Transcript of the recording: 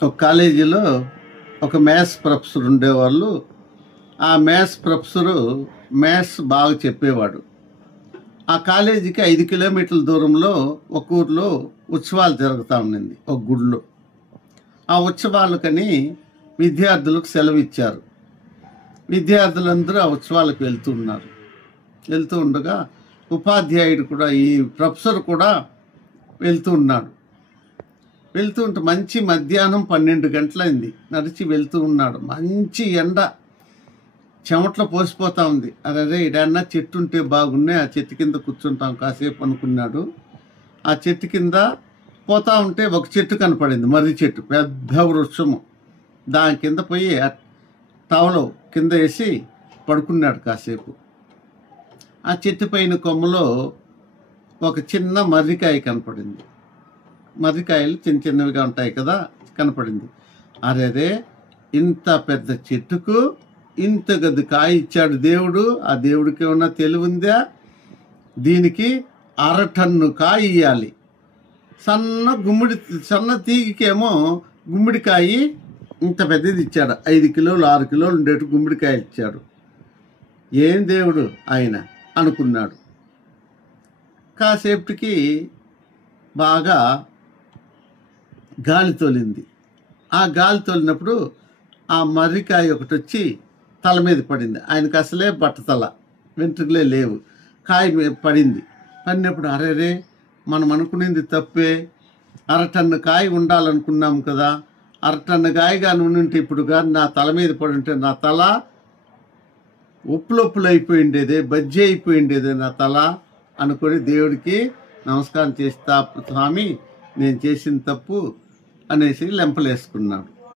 ఒక కాలేజీలో ఒక మ్యాథ్స్ ప్రొఫెసర్ ఉండేవాళ్ళు. ఆ మ్యాథ్స్ ప్రొఫెసరు మ్యాథ్స్ బాగా చెప్పేవాడు. ఆ కాలేజీకి 5 కిలోమీటర్ల దూరంలో ఒక ఊర్లో ఉత్సవాలు జరుగుతూ ఉండింది, ఒక గుడిలో. ఆ ఉత్సవాలకని విద్యార్థులకు సెలవు ఇచ్చారు. విద్యార్థులందరూ ఆ ఉత్సవాలకు వెళ్తూ ఉండగా ఉపాధ్యాయుడు కూడా, ఈ ప్రొఫెసర్ కూడా వెళ్తూ ఉన్నాడు. వెళ్తూ ఉంటే మంచి మధ్యాహ్నం 12 గంటలైంది. నడిచి వెళ్తూ ఉన్నాడు. మంచి ఎండ, చెమట్లో పోసిపోతా ఉంది. అరే ఇడన్నా చెట్టు ఉంటే బాగున్నాయి, ఆ చెట్టు కింద కూర్చుంటాం కాసేపు అనుకున్నాడు. ఆ చెట్టు కింద పోతా ఉంటే ఒక చెట్టు కనపడింది, మర్రి చెట్టు, పెద్ద వృక్షము. దాని కింద పోయి టవలో కింద వేసి పడుకున్నాడు కాసేపు. ఆ చెట్టు పైన కొమ్మలో ఒక చిన్న మర్రికాయ కనపడింది. మర్రికాయలు చిన్న చిన్నవిగా ఉంటాయి కదా, కనపడింది. అరే ఇంత పెద్ద చెట్టుకు ఇంత గది కాయ ఇచ్చాడు దేవుడు. ఆ దేవుడికి ఏమన్నా తెలివి ఉందా? దీనికి 1/2 టన్ను కాయ ఇవ్వాలి. సన్న తీగికేమో గుమ్మిడికాయ ఇంత పెద్దది ఇచ్చాడు. 5 కిలోలు 6 కిలోలు ఉండేట్టు గుమ్మిడికాయ ఇచ్చాడు. ఏం దేవుడు ఆయన అనుకున్నాడు. కాసేపటికి బాగా గాలి తోలింది. ఆ గాలి తోలినప్పుడు ఆ మర్రికాయ ఒకటి వచ్చి తల మీద పడింది. ఆయనకు అసలే బట్టతల, వెంట్రుకలే లేవు. కాయ పడింది. పడినప్పుడు అరేరే మనం అనుకునేది తప్పే, 1/2 టన్ను కాయ ఉండాలనుకున్నాం కదా, 1/2 టన్ను కాయ కానీ ఉంటే ఇప్పుడు కానీ నా తల మీద పడి ఉంటే నా తల ఉప్పులొప్పులు అయిపోయిండేదే, బజ్జీ అయిపోయిండేదే నా తల అనుకొని దేవుడికి నమస్కారం చేస్తా, స్వామి నేను చేసిన తప్పు అనేసి లెంపలేసుకున్నాడు.